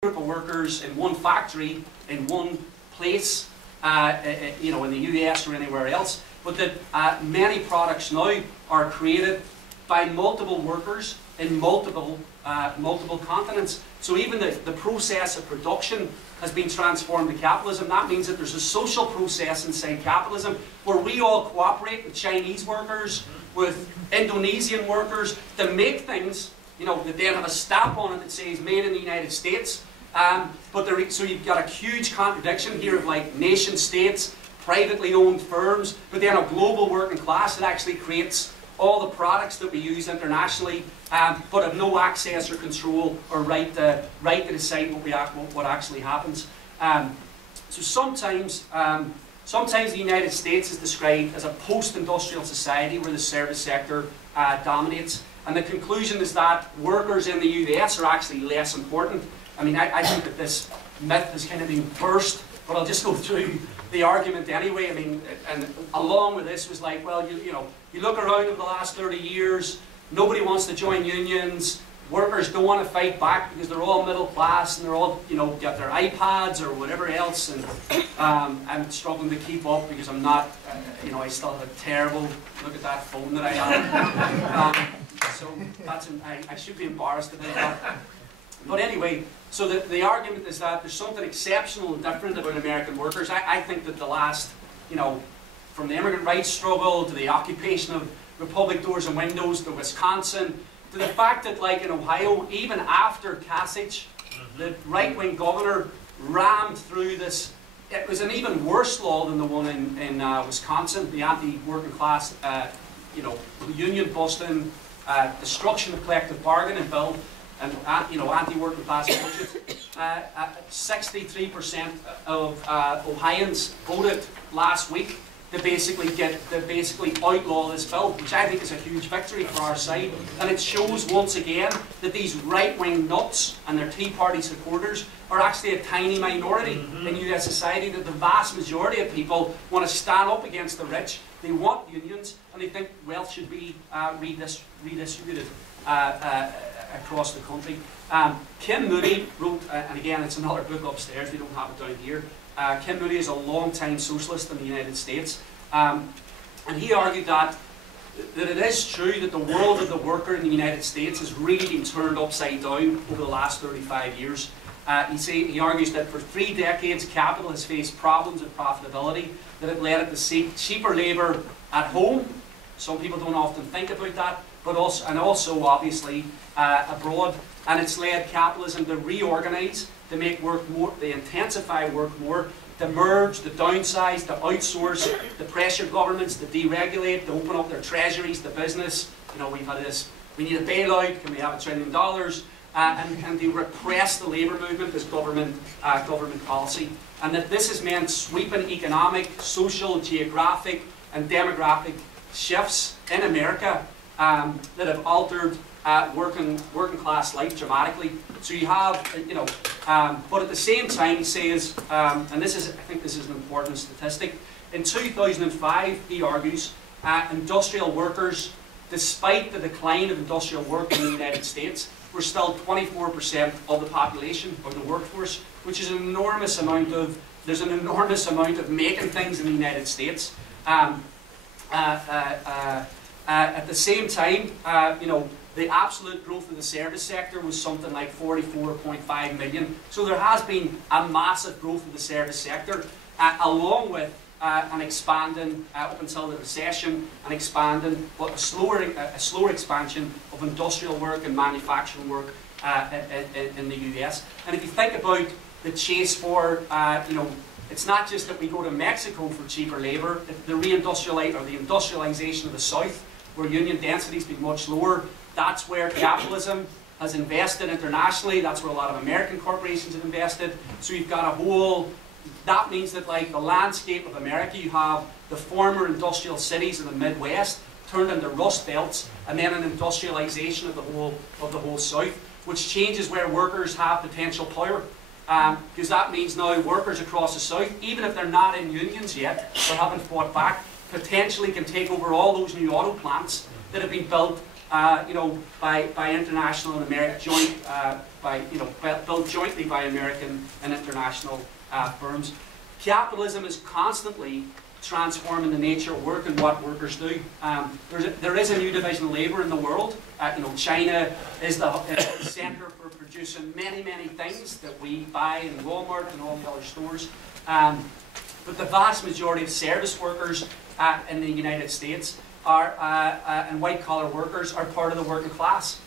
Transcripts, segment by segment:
group of workers in one factory, in one place, you know, in the US or anywhere else, but that many products now are created by multiple workers in multiple continents. So even the process of production has been transformed to capitalism. That means that there's a social process inside capitalism where we all cooperate with Chinese workers, with Indonesian workers to make things, you know, that then have a stamp on it that says made in the United States. So you've got a huge contradiction here of like nation states, privately owned firms, but then a global working class that actually creates all the products that we use internationally, but have no access or control or right to decide what actually happens. So sometimes the United States is described as a post-industrial society where the service sector dominates, and the conclusion is that workers in the US are actually less important. I mean, I think that this myth has kind of been burst, but I'll just go through the argument anyway. I mean, and along with this was like, well, you know, you look around over the last 30 years, nobody wants to join unions, workers don't want to fight back because they're all middle class and they're all, you know, got their iPads or whatever else, and I'm struggling to keep up because I'm not, you know, I still have a terrible, look at that phone that I have. So that's, I should be embarrassed about that. But anyway, so the argument is that there's something exceptional and different about American workers. I think that the last, you know, from the immigrant rights struggle to the occupation of Republic doors and windows to Wisconsin, to the fact that, like in Ohio, even after Kasich, the right-wing governor rammed through this. It was an even worse law than the one in Wisconsin, the anti-working class, you know, union busting, destruction of collective bargaining bill, and you know, anti-working class budget. 63% of Ohioans voted last week to basically outlaw this bill, which I think is a huge victory for our side. And it shows once again that these right-wing nuts and their Tea Party supporters are actually a tiny minority in US society, that the vast majority of people want to stand up against the rich. They want unions, and they think wealth should be redistributed across the country. Kim Moody wrote, and again it's another book upstairs, we don't have it down here. Kim Moody is a long-time socialist in the United States, and he argued that it is true that the world of the worker in the United States has really been turned upside down over the last 35 years. He argues that for 3 decades capital has faced problems of profitability that have led it to seek cheaper labour at home. Some people don't often think about that, but also obviously abroad, and it's led capitalism to reorganise, to make work more, to intensify work more, to merge, to downsize, to outsource, to pressure governments to deregulate, to open up their treasuries to business. You know, we've had this, we need a bailout, can we have $1 trillion? And they repress the labour movement as government policy. And that this has meant sweeping economic, social, geographic and demographic shifts in America that have altered working class life dramatically. So you have, you know, but at the same time he says, and this is, I think this is an important statistic, in 2005 he argues industrial workers, despite the decline of industrial work in the United States, were still 24% of the population or the workforce, which is an enormous amount of, there's an enormous amount of making things in the United States. At the same time, you know, the absolute growth of the service sector was something like 44.5 million. So there has been a massive growth of the service sector, along with an expanding, up until the recession, an expanding, but a slower expansion of industrial work and manufacturing work in the US. And if you think about the chase for, you know, it's not just that we go to Mexico for cheaper labour, the industrialisation of the South, where union density has been much lower. That's where capitalism has invested internationally. That's where a lot of American corporations have invested. So you've got a whole, that means that like the landscape of America, you have the former industrial cities in the Midwest turned into rust belts, and then an industrialisation of the whole South, which changes where workers have potential power. Because that means now workers across the South, even if they're not in unions yet, or haven't fought back, potentially can take over all those new auto plants that have been built, you know, by international and joint by, built jointly by American and international firms. Capitalism is constantly transforming the nature of work and what workers do. There is a new division of labour in the world. China is the centre for producing many, many things that we buy in Walmart and all the other stores. But the vast majority of service workers in the United States and white-collar workers are part of the working class.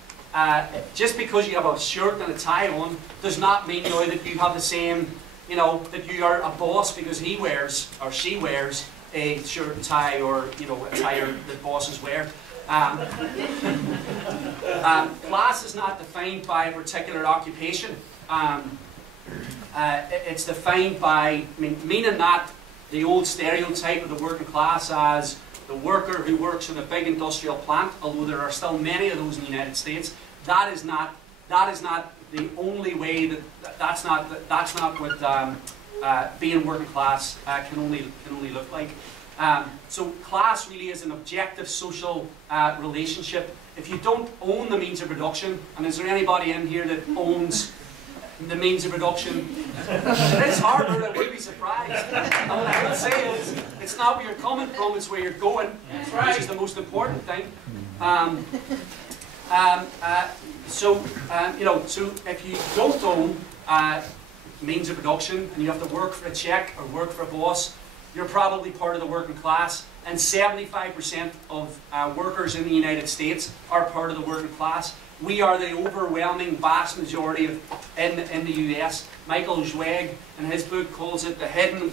Just because you have a shirt and a tie on does not mean that you have the same, that you are a boss because he wears or she wears a shirt and tie, or attire that bosses wear. Class is not defined by a particular occupation. It's defined by, meaning not the old stereotype of the working class as the worker who works in a big industrial plant, although there are still many of those in the United States. That is not the only way that's not what being working class can only look like. So class really is an objective social relationship. If you don't own the means of production, and is there anybody in here that owns the means of production? It's harder, I would be surprised. And what I would say is, it's not where you're coming from, it's where you're going, which is the most important thing. So if you don't own means of production, and you have to work for a check or work for a boss, you're probably part of the working class. And 75% of workers in the United States are part of the working class. We are the overwhelming vast majority in the US. Michael Zweig, in his book, calls it the hidden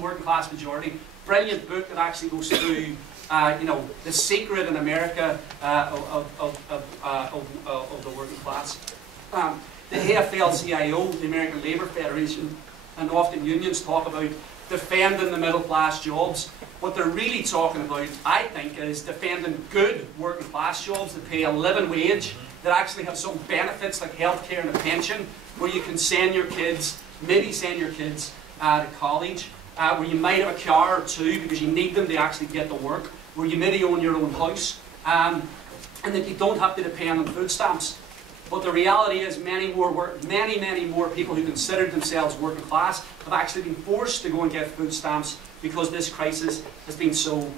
working class majority. Brilliant book that actually goes through the secret in America of the working class. The AFL-CIO, the American Labour Federation, and often unions talk about defending the middle class jobs. What they're really talking about, I think, is defending good working class jobs that pay a living wage, that actually have some benefits like healthcare and a pension, where you can send your kids, maybe send your kids to college, where you might have a car or two because you need them to actually get to work, where you maybe own your own house, and that you don't have to depend on food stamps. But the reality is many more people who consider themselves working class have actually been forced to go and get food stamps because this crisis has been so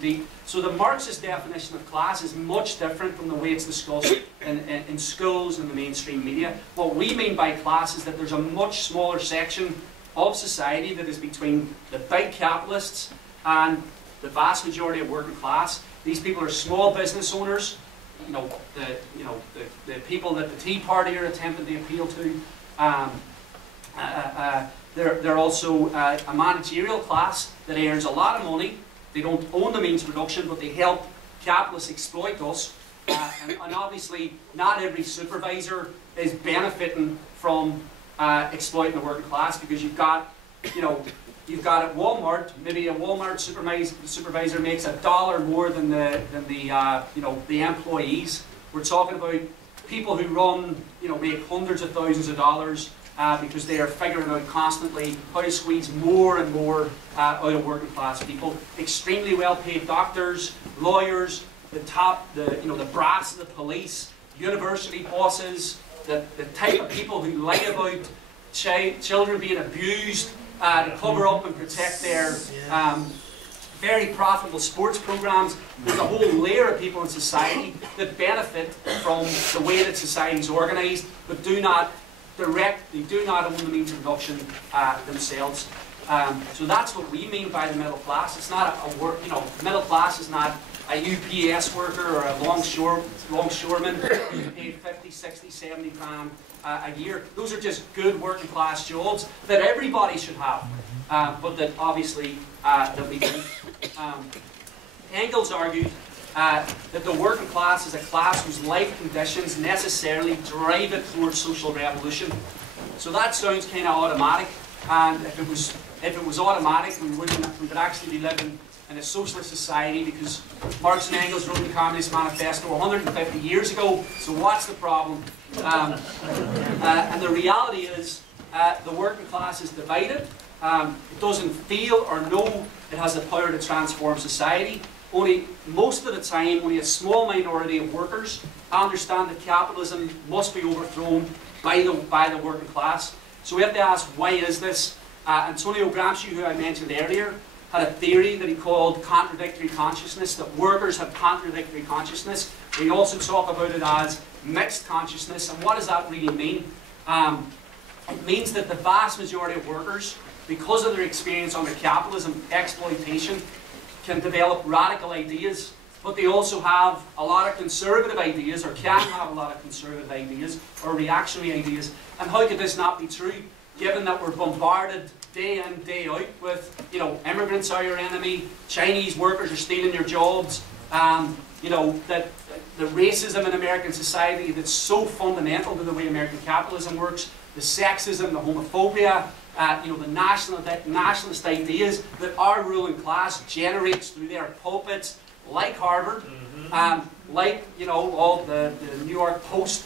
deep. So the Marxist definition of class is much different from the way it's discussed in schools and the mainstream media. What we mean by class is that there's a much smaller section of society that is between the big capitalists and the vast majority of working class. These people are small business owners. The people that the Tea Party are attempting to appeal to. They're also a managerial class that earns a lot of money. They don't own the means of production, but they help capitalists exploit us. And obviously, not every supervisor is benefiting from exploiting the working class, because you've got at Walmart, maybe a Walmart supervisor makes $1 more than the employees. We're talking about people who make hundreds of thousands of dollars because they are figuring out constantly how to squeeze more and more out of working class people. Extremely well-paid doctors, lawyers, the brass of the police, university bosses, the type of people who lie about children being abused to cover up and protect their very profitable sports programs. There's a whole layer of people in society that benefit from the way that society is organised, but do not own the means of production themselves. So that's what we mean by the middle class. It's not middle class is not a UPS worker or a longshoreman who's paid 50, 60, 70 grand a year. Those are just good working class jobs that everybody should have, but that obviously that we don't. Engels argued that the working class is a class whose life conditions necessarily drive it towards social revolution. So that sounds kind of automatic, and if it was automatic, we would actually be living in a socialist society, because Marx and Engels wrote the Communist Manifesto 150 years ago, so what's the problem? And the reality is the working class is divided. It doesn't feel or know it has the power to transform society. most of the time, only a small minority of workers understand that capitalism must be overthrown by the working class. So we have to ask, why is this? Antonio Gramsci, who I mentioned earlier, had a theory that he called contradictory consciousness, that workers have contradictory consciousness. We also talk about it as mixed consciousness. And what does that really mean? It means that the vast majority of workers, because of their experience under capitalism, exploitation, can develop radical ideas, but they also have a lot of conservative ideas, or can have a lot of conservative ideas, or reactionary ideas. And how could this not be true, given that we're bombarded day in, day out with, immigrants are your enemy, Chinese workers are stealing your jobs, that the racism in American society that's so fundamental to the way American capitalism works, the sexism, the homophobia, the nationalist ideas that our ruling class generates through their pulpits, like Harvard, like all the New York Post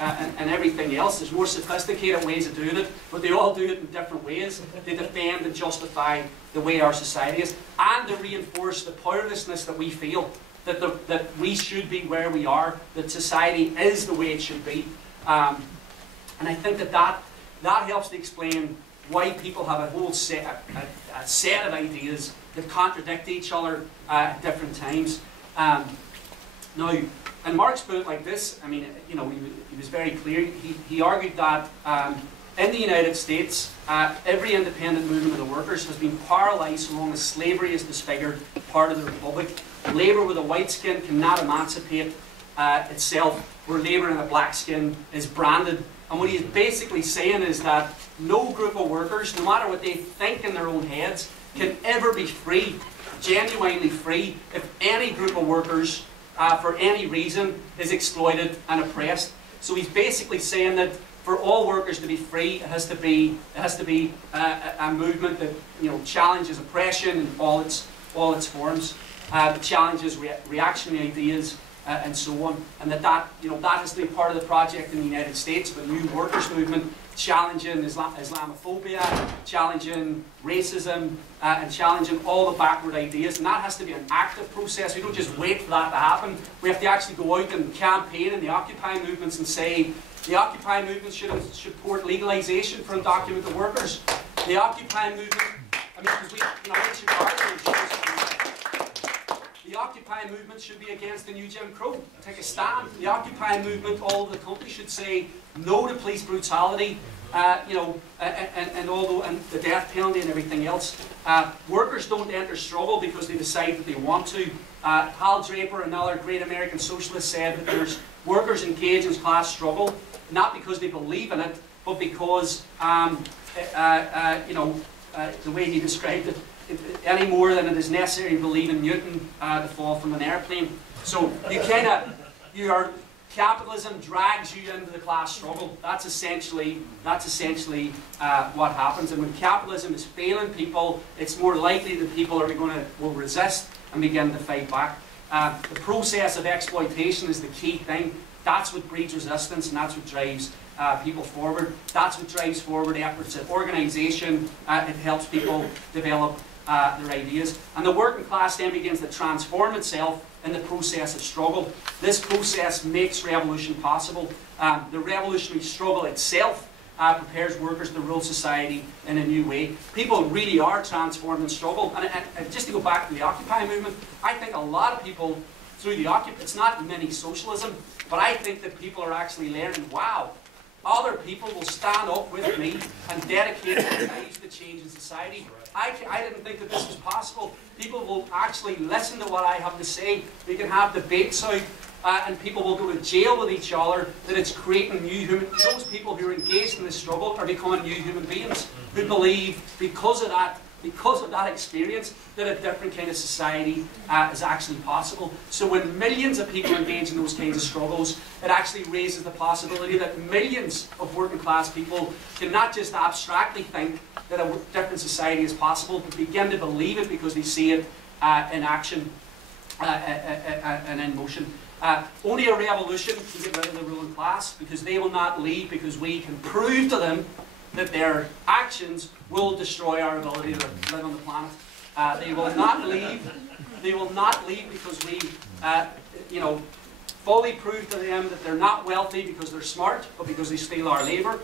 and everything else. There's more sophisticated ways of doing it, but they all do it in different ways. They defend and justify the way our society is, and to reinforce the powerlessness that we feel, that we should be where we are, that society is the way it should be. And I think that helps to explain why people have a whole set of ideas that contradict each other at different times. Now, and Marx put it like this. I mean, he was very clear. He argued that in the United States, every independent movement of the workers has been paralysed so long as slavery is disfigured part of the republic. Labour with a white skin cannot emancipate itself, where labour in a black skin is branded. And what he's basically saying is that no group of workers, no matter what they think in their own heads, can ever be free, genuinely free, if any group of workers, for any reason, is exploited and oppressed. So he's basically saying that for all workers to be free, it has to be a movement that challenges oppression in all its forms, challenges reactionary ideas, and so on, and that has to be part of the project in the United States, the new workers' movement, challenging Islamophobia, challenging racism, and challenging all the backward ideas. And that has to be an active process. We don't just wait for that to happen. We have to actually go out and campaign in the Occupy movements and say the Occupy movement should support legalization for undocumented workers. The Occupy movement, because the Occupy movement should be against the new Jim Crow. Take a stand. The Occupy movement, all of the country should say no to police brutality, and the death penalty and everything else. Workers don't enter struggle because they decide that they want to. Hal Draper, another great American socialist, said that there's workers engage in class struggle not because they believe in it, but because the way he described it, any more than it is necessary to believe in Newton to fall from an airplane. So capitalism drags you into the class struggle. That's essentially what happens. And when capitalism is failing people, it's more likely that people will resist and begin to fight back. The process of exploitation is the key thing. That's what breeds resistance, and that's what drives people forward. That's what drives forward efforts at organisation. It helps people develop their ideas. And the working class then begins to transform itself in the process of struggle. This process makes revolution possible. The revolutionary struggle itself prepares workers to rule society in a new way. People really are transformed in struggle. And just to go back to the Occupy movement, I think a lot of people through the Occupy, it's not mini socialism, but I think that people are actually learning, wow, other people will stand up with me and dedicate their lives to changing society. I didn't think that this was possible. People will actually listen to what I have to say. We can have debates out, and people will go to jail with each other, that it's creating new human... Those people who are engaged in this struggle are becoming new human beings who believe, because of that experience, that a different kind of society is actually possible. So when millions of people engage in those kinds of struggles, it actually raises the possibility that millions of working class people can not just abstractly think that a different society is possible, but begin to believe it because they see it in action and in motion. Only a revolution can get rid of the ruling class, because they will not leave, because we can prove to them that their actions will destroy our ability to live on the planet. They will not leave They will not leave because we, you know, fully prove to them that they're not wealthy because they're smart, but because they steal our labour.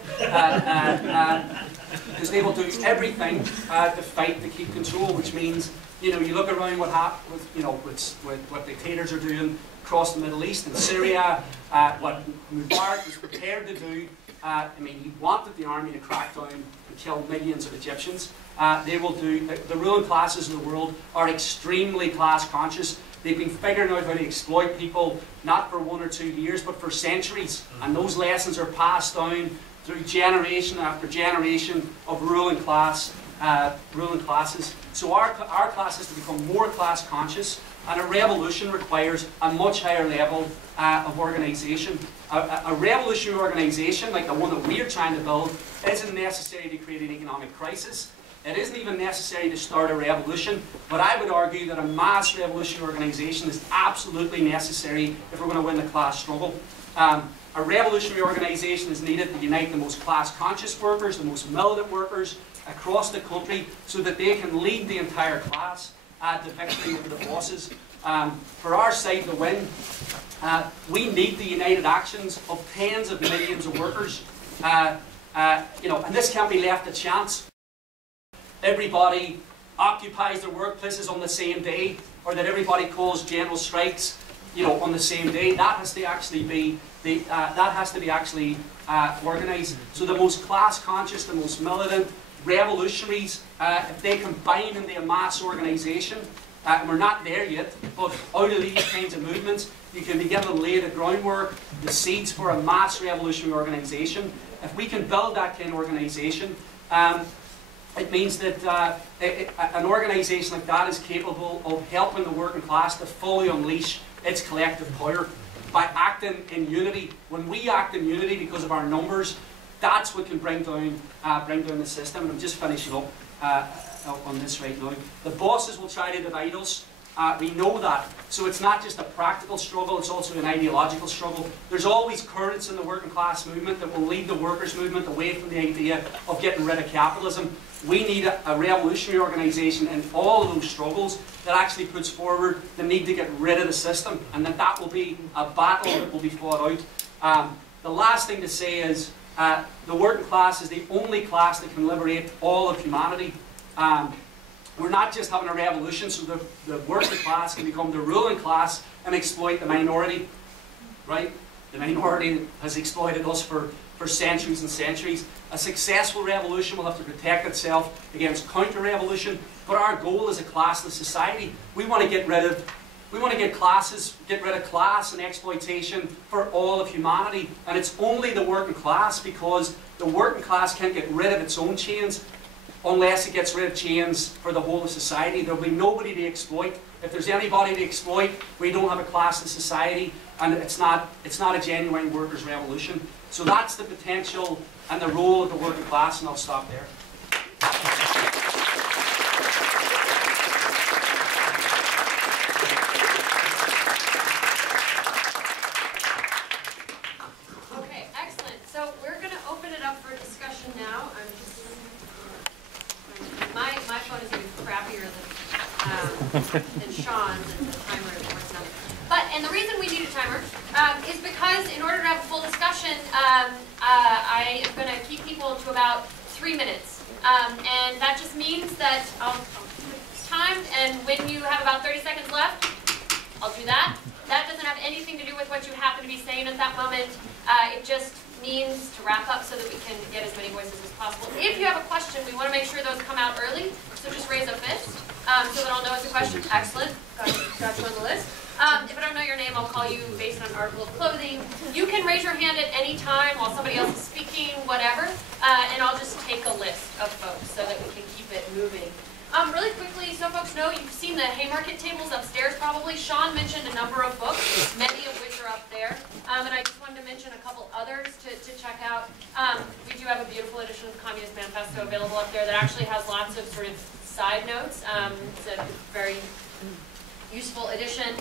Because they will do everything to fight to keep control, which means, you know, you look around what what dictators are doing across the Middle East and Syria, what Mubarak was prepared to do. I mean, he wanted the army to crack down and kill millions of Egyptians. They will do. The ruling classes in the world are extremely class conscious. They've been figuring out how to exploit people, not for 1 or 2 years, but for centuries. And those lessons are passed down through generation after generation of ruling classes. So our class is to become more class conscious, and a revolution requires a much higher level of organisation. A revolutionary organisation like the one that we are trying to build isn't necessary to create an economic crisis. It isn't even necessary to start a revolution, but I would argue that a mass revolutionary organisation is absolutely necessary if we're going to win the class struggle. A revolutionary organisation is needed to unite the most class-conscious workers, the most militant workers across the country, so that they can lead the entire class to victory over the bosses. For our side to win, we need the united actions of tens of millions of workers. You know, and this can't be left to chance. Everybody occupies their workplaces on the same day, or that everybody calls general strikes, you know, on the same day. That has to actually be organised. So the most class-conscious, the most militant revolutionaries, if they combine into a mass organisation, and we're not there yet, but out of these kinds of movements, you can begin to lay the groundwork, the seeds for a mass revolutionary organisation. If we can build that kind of organisation, it means that an organisation like that is capable of helping the working class to fully unleash its collective power by acting in unity. When we act in unity because of our numbers, that's what can bring down the system. And I'm just finishing up on this right now. The bosses will try to divide us. We know that. So it's not just a practical struggle, it's also an ideological struggle. There's always currents in the working class movement that will lead the workers' movement away from the idea of getting rid of capitalism. We need a revolutionary organisation in all of those struggles that actually puts forward the need to get rid of the system, and that will be a battle that will be fought out. The last thing to say is the working class is the only class that can liberate all of humanity. We're not just having a revolution so the working class can become the ruling class and exploit the minority, right? The minority has exploited us for centuries and centuries. A successful revolution will have to protect itself against counter-revolution, but our goal is a classless society. We want to get rid of class and exploitation for all of humanity, and it's only the working class, because the working class can't get rid of its own chains unless it gets rid of chains for the whole of society. There'll be nobody to exploit. If there's anybody to exploit, we don't have a classless society, and it's not a genuine workers' revolution. So that's the potential and the role of the working class, and I'll stop there. Okay, excellent. So we're going to open it up for discussion now. My phone is even crappier than Shaun's, and the timer is worse now. And the reason we need a timer is because in order to have a full discussion, I am going to keep people to about 3 minutes. And that just means that I'll keep it timed, and when you have about 30 seconds left, I'll do that. That doesn't have anything to do with what you happen to be saying at that moment. It just means to wrap up so that we can get as many voices as possible. If you have a question, we want to make sure those come out early, so just raise a fist so that I'll know it's a question. Excellent. Got you on the list. If I don't know your name, I'll call you based on article of clothing. You can raise your hand at any time while somebody else is speaking, whatever, and I'll just take a list of folks so that we can keep it moving. Really quickly, so folks know, you've seen the Haymarket tables upstairs probably. Shaun mentioned a number of books, many of which are up there. And I just wanted to mention a couple others to check out. We do have a beautiful edition of the Communist Manifesto available up there that actually has lots of sort of side notes. It's a very useful edition.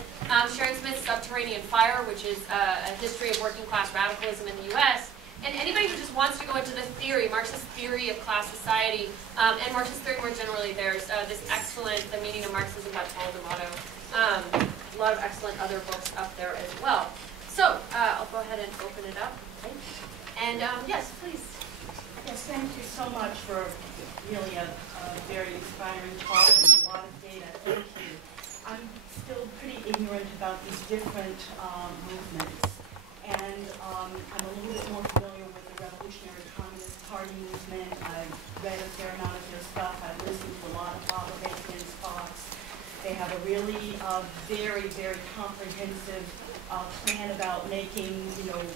Sharon Smith's Subterranean Fire, which is a history of working class radicalism in the US. And anybody who just wants to go into the theory, Marxist theory of class society, and Marxist theory more generally, there's this excellent The Meaning of Marxism by Paul D'Amato. A lot of excellent other books up there as well. So I'll go ahead and open it up. Okay. And yes, please. Yes, thank you so much for really a very inspiring talk and a lot of data. Thank you. I'm still pretty ignorant about these different movements. And I'm a little bit more familiar with the Revolutionary Communist Party movement. I've read a fair amount of their stuff. I've listened to a lot of Bob Bacon's talks. They have a really very, very comprehensive plan about making,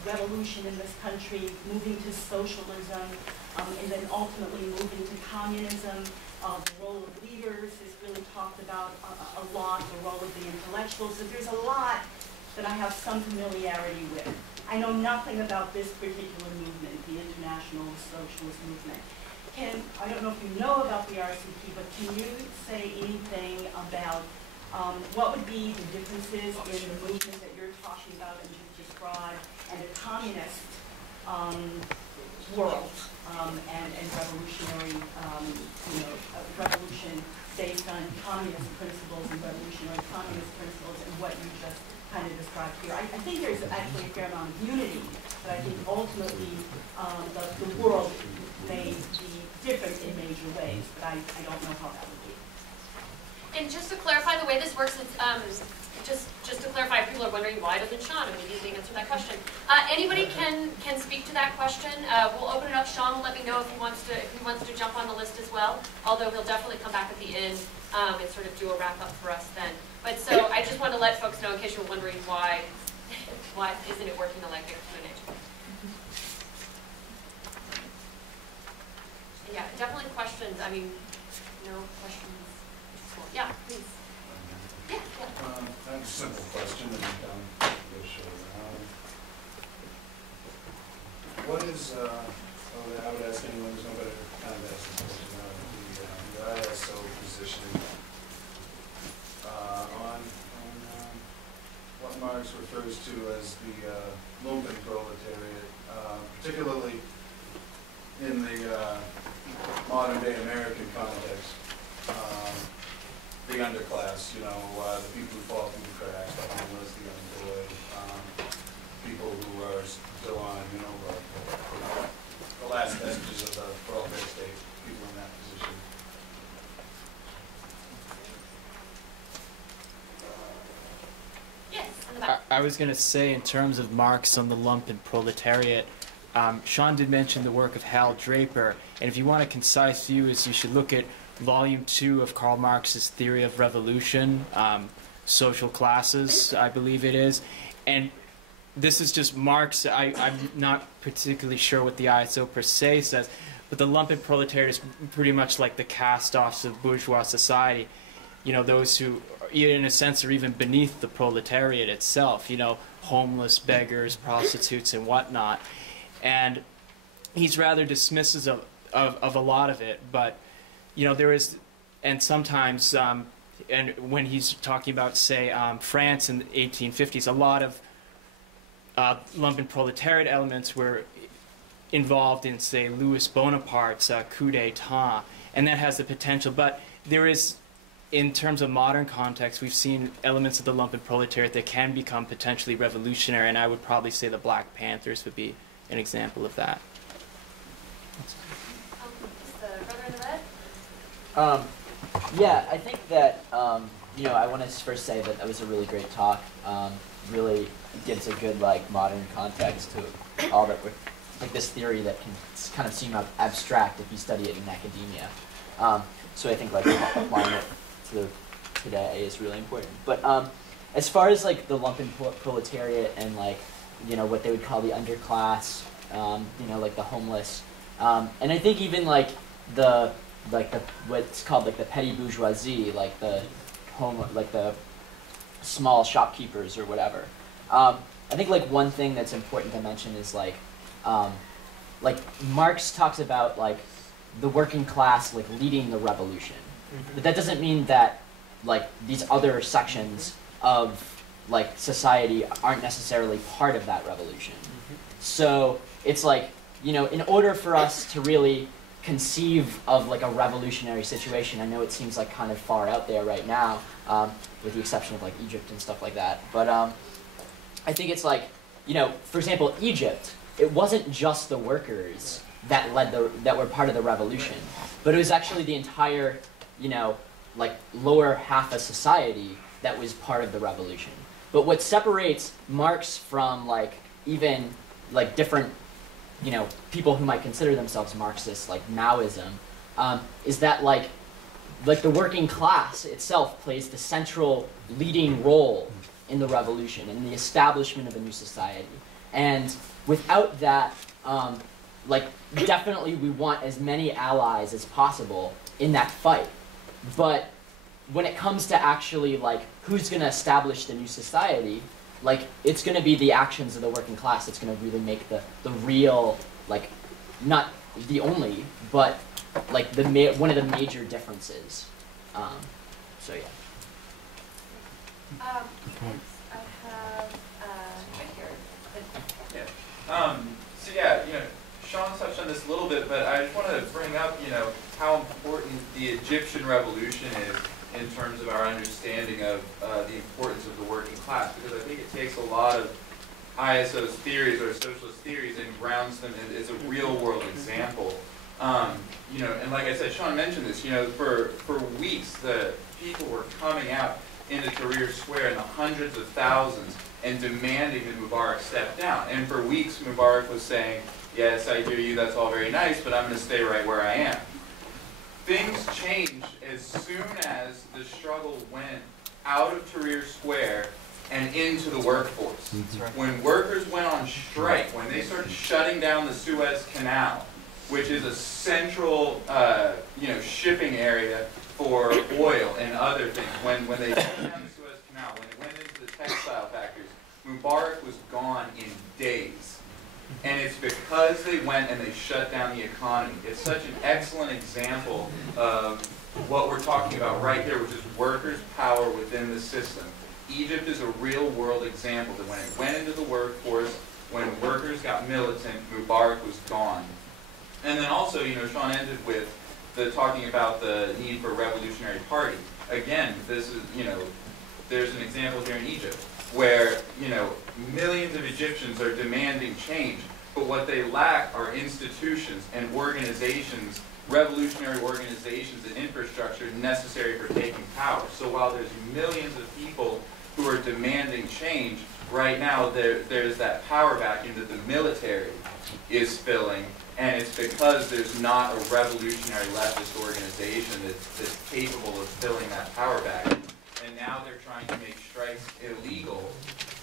revolution in this country, moving to socialism, and then ultimately moving to communism. The role of leaders is really talked about a lot, the role of the intellectuals. So there's a lot that I have some familiarity with. I know nothing about this particular movement, the International Socialist Movement. I don't know if you know about the RCP, but can you say anything about what would be the differences in the movement that you're talking about and you've described and the communist world and revolutionary, revolution based on communist principles and revolutionary communist principles and what you just kind of described here? I think there's actually a fair amount of unity, but I think ultimately the world may be different in major ways, but I don't know how that would be. And just to clarify the way this works, it's, just to clarify, if people are wondering why doesn't Shaun immediately answer that question. Anybody can speak to that question. We'll open it up. Shaun will let me know if he wants to jump on the list as well. Although he'll definitely come back at the end and sort of do a wrap up for us then. But so I just want to let folks know in case you're wondering why isn't it working the like explanation. Yeah, definitely questions. I mean, no questions. Yeah, please. Yeah. I have a simple question. What is, I would ask anyone who's nobody kind of asked this question, the ISO position on what Marx refers to as the movement proletariat, particularly in the modern day American context. The underclass, the people who fall through the cracks, the homeless, the unemployed, people who are still on, the last vestiges of the welfare state, people in that position. Yes, in the back. I was going to say, in terms of Marx on the lumpen proletariat, Shaun did mention the work of Hal Draper, and if you want a concise view, you should look at Volume 2 of Karl Marx's Theory of Revolution, Social Classes, I believe it is. And this is just Marx. I'm not particularly sure what the ISO per se says, but the lumpen proletariat is pretty much like the cast-offs of bourgeois society. Those who, in a sense, are even beneath the proletariat itself, homeless, beggars, prostitutes, and whatnot. And he's rather dismissive of a lot of it, but there is, and sometimes, and when he's talking about, say, France in the 1850s, a lot of lumpen proletariat elements were involved in, say, Louis Bonaparte's coup d'etat, and that has the potential. But there is, in terms of modern context, we've seen elements of the lumpen proletariat that can become potentially revolutionary, and I would probably say the Black Panthers would be an example of that. Is the brother in the red? Yeah, I think that, I want to first say that was a really great talk. Really gives a good, modern context to all that, this theory that can kind of seem abstract if you study it in academia. So I think, applying it to today is really important. But as far as, the lumpen proletariat and, what they would call the underclass, the homeless, and I think even, the what's called the petty bourgeoisie, the small shopkeepers or whatever. I think one thing that's important to mention is Marx talks about the working class leading the revolution, but that doesn't mean that these other sections of society aren't necessarily part of that revolution. So it's in order for us to really conceive of like a revolutionary situation. I know it seems like kind of far out there right now, with the exception of like Egypt and stuff like that. But I think it's like, you know, for example, Egypt, it wasn't just the workers that were part of the revolution, but it was actually the entire, you know, like lower half of society that was part of the revolution. But what separates Marx from like even like different, you know, people who might consider themselves Marxists, like Maoism, is that like the working class itself plays the central leading role in the revolution and the establishment of a new society. And without that, like definitely we want as many allies as possible in that fight. But when it comes to actually like who's going to establish the new society, like it's going to be the actions of the working class that's going to really make the real, like, not the only, but like one of the major differences. So yeah. Next I have right here. So yeah, you know, Shaun touched on this a little bit, but I just want to bring up, you know, how important the Egyptian revolution is in terms of our understanding of the importance of the working class, because I think it takes a lot of ISO's theories or socialist theories and grounds them as a real world example. You know, and like I said, Shaun mentioned this, you know, for weeks the people were coming out into Tahrir Square in the hundreds of thousands and demanding that Mubarak step down. And for weeks Mubarak was saying, yes, I hear you, that's all very nice, but I'm going to stay right where I am. Things changed as soon as the struggle went out of Tahrir Square and into the workforce. Right. When workers went on strike, when they started shutting down the Suez Canal, which is a central you know, shipping area for oil and other things, when they shut down the Suez Canal, when it went into the textile factories, Mubarak was gone in days. And it's because they went and they shut down the economy. It's such an excellent example of what we're talking about right here, which is workers' power within the system. Egypt is a real-world example that when it went into the workforce, when workers got militant, Mubarak was gone. And then also, you know, Shaun ended with talking about the need for a revolutionary party. Again, this is, you know, there's an example here in Egypt where, you know, millions of Egyptians are demanding change, but what they lack are institutions and organizations, revolutionary organizations and infrastructure necessary for taking power. So while there's millions of people who are demanding change, right now there's that power vacuum that the military is filling, and it's because there's not a revolutionary leftist organization that's capable of filling that power vacuum. And now they're trying to make strikes illegal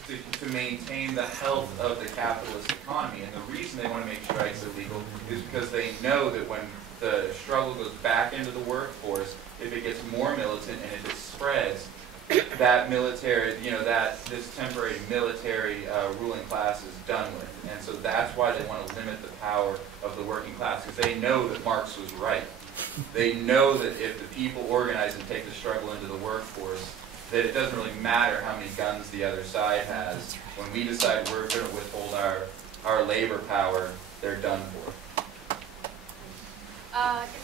to maintain the health of the capitalist economy. And the reason they want to make strikes illegal is because they know that when the struggle goes back into the workforce, if it gets more militant and if it spreads, that military, you know, this temporary military ruling class is done with. And so that's why they want to limit the power of the working class, because they know that Marx was right. They know that if the people organize and take the struggle into the workforce, that it doesn't really matter how many guns the other side has. When we decide we're going to withhold our labor power, they're done for.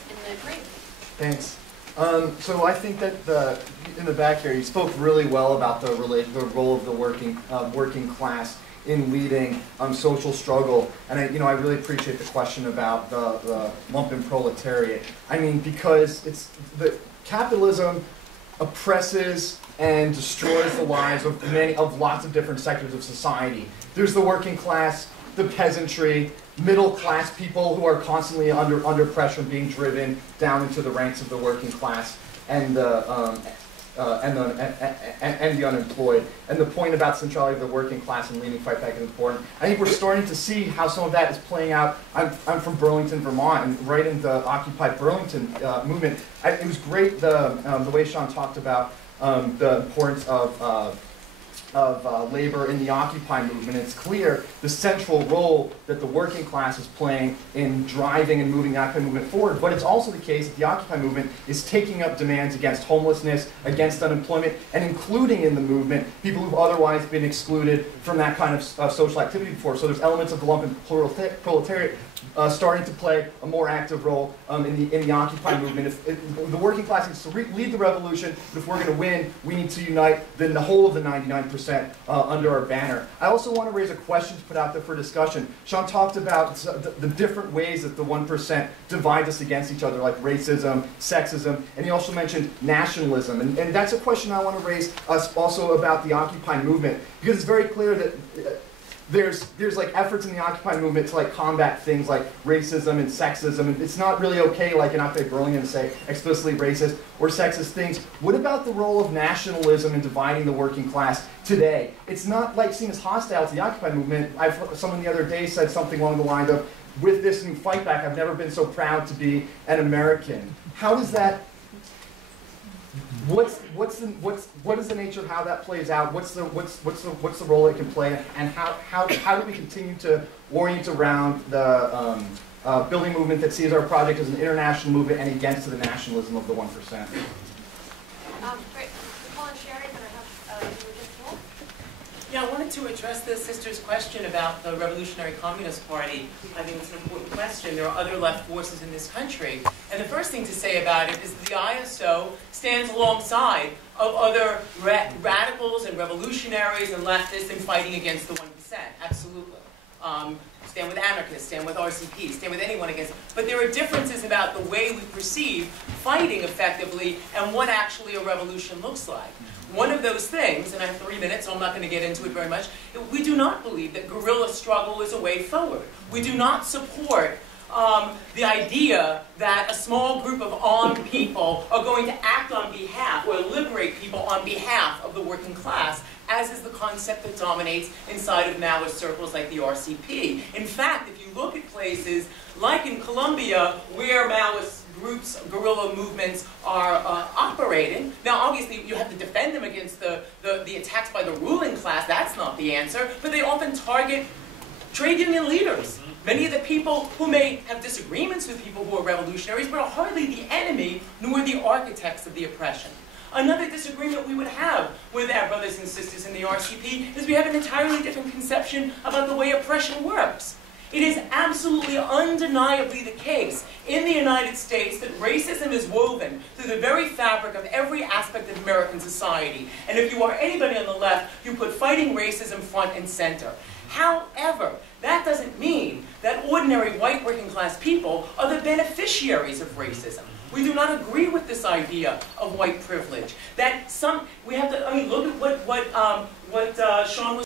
In the green. Thanks. So I think that in the back here, you spoke really well about the role of the working class in leading social struggle, and I really appreciate the question about the lumpen proletariat. I mean, because capitalism oppresses and destroys the lives of lots of different sectors of society. There's the working class, the peasantry, middle class people who are constantly under pressure and being driven down into the ranks of the working class, and the unemployed. And the point about centrality of the working class and leading fight back is important. I think we're starting to see how some of that is playing out. I'm from Burlington, Vermont, and right in the Occupy Burlington movement. It was great the way Shaun talked about the importance of labor in the Occupy movement. It's clear the central role that the working class is playing in driving and moving the Occupy movement forward, but it's also the case that the Occupy movement is taking up demands against homelessness, against unemployment, and including in the movement people who've otherwise been excluded from that kind of social activity before. So there's elements of the lumpen proletariat starting to play a more active role in the Occupy movement. If the working class needs to lead the revolution, but if we're going to win, we need to unite then the whole of the 99% under our banner. I also want to raise a question to put out there for discussion. Shaun talked about the different ways that the 1% divide us against each other, like racism, sexism, and he also mentioned nationalism. And that's a question I want to raise also about the Occupy movement, because it's very clear that there's like efforts in the Occupy movement to like combat things like racism and sexism, and it's not really okay like in Occupy Burlington to say explicitly racist or sexist things. What about the role of nationalism in dividing the working class today? It's not like seen as hostile to the Occupy movement. I've heard someone the other day said something along the lines of, with this new fight back, I've never been so proud to be an American. How does that, what is the nature of how that plays out? What's the role it can play, and how do we continue to orient around the building movement that sees our project as an international movement and against the nationalism of the 1%? Great. Nicole and Sherry, then I have you just Nicole. Yeah, I wanted to address the sister's question about the Revolutionary Communist Party. I think it's an important question. There are other left forces in this country. And the first thing to say about it is that the ISO stands alongside of other radicals and revolutionaries and leftists in fighting against the 1%. Absolutely. Stand with anarchists, stand with RCP, stand with anyone against. But there are differences about the way we perceive fighting effectively and what actually a revolution looks like. One of those things, and I have 3 minutes, so I'm not going to get into it very much, we do not believe that guerrilla struggle is a way forward. We do not support the idea that a small group of armed people are going to act on behalf or liberate people on behalf of the working class, as is the concept that dominates inside of Maoist circles like the RCP. In fact, if you look at places like in Colombia, where Maoist groups, guerrilla movements are operating. Now, obviously, you have to defend them against the attacks by the ruling class. That's not the answer. But they often target trade union leaders. Many of the people who may have disagreements with people who are revolutionaries, but are hardly the enemy, nor the architects of the oppression. Another disagreement we would have with our brothers and sisters in the RCP is we have an entirely different conception about the way oppression works. It is absolutely undeniably the case in the United States that racism is woven through the very fabric of every aspect of American society. And if you are anybody on the left, you put fighting racism front and center. However, that doesn't mean that ordinary white working class people are the beneficiaries of racism. We do not agree with this idea of white privilege. That we have to, I mean, look at what Shaun was